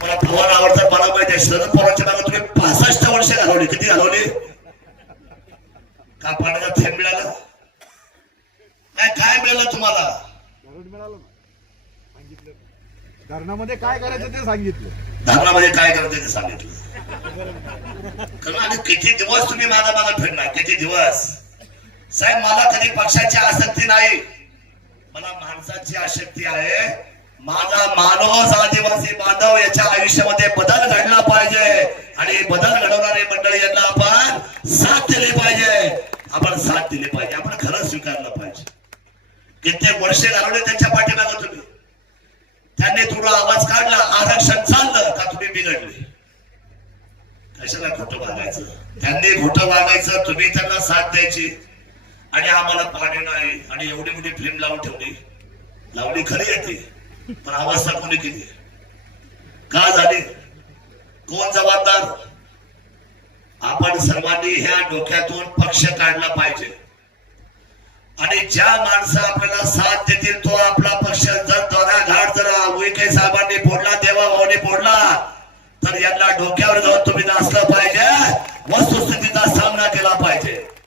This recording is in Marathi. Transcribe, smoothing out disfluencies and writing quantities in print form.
तुम्हाला पवार आवडतात मला माहिती आहे. शरद पवारांच्या मागे तुम्ही 65 वर्ष घालवली. किती घालवली? का पाण्याचा थेंब मिळाला नाही? काय मिळालं तुम्हाला? धरणामध्ये काय करायचं ते सांगितलं. धरणामध्ये काय करायचं ते सांगितलं. आणि किती दिवस तुम्ही माझा फिरणार? किती दिवस? साहेब मला कधी पक्षाची आसक्ती नाही, मला माणसाची आसक्ती आहे. माझा माणूस आदिवासी बांधव याच्या आयुष्यामध्ये बदल घडला पाहिजे आणि बदल घडवणारी मंडळी यांना आपण साथ दिली पाहिजे. आपण साथ दिली पाहिजे. आपण खरं स्वीकारलं पाहिजे. कित्येक वर्ष घालवले त्यांच्या पाठीमागे तुम्ही. त्यांनी थोडा आवाज काढला, आरक्षण चाललं का तुम्ही बिघडले? कशाला खोटं वागायचं? त्यांनी खोटं वागायचं, तुम्ही त्यांना साथ द्यायची. आणि आम्हाला पाणी नाही आणि एवढी मोठी फिल्म लावून ठेवली. लावली खरी येते, पण अवस्था कोणी केली? का झाली? कोण जबाबदार? आपण सर्वांनी ह्या डोक्यातून पक्ष काढला पाहिजे आणि ज्या माणसं आपल्याला साथ देतील तो आपला पक्ष. जर दोरा घाट जर उईके साहेबांनी फोडला, देवा भाऊनी फोडला, तर यांना डोक्यावर जाऊन तुम्ही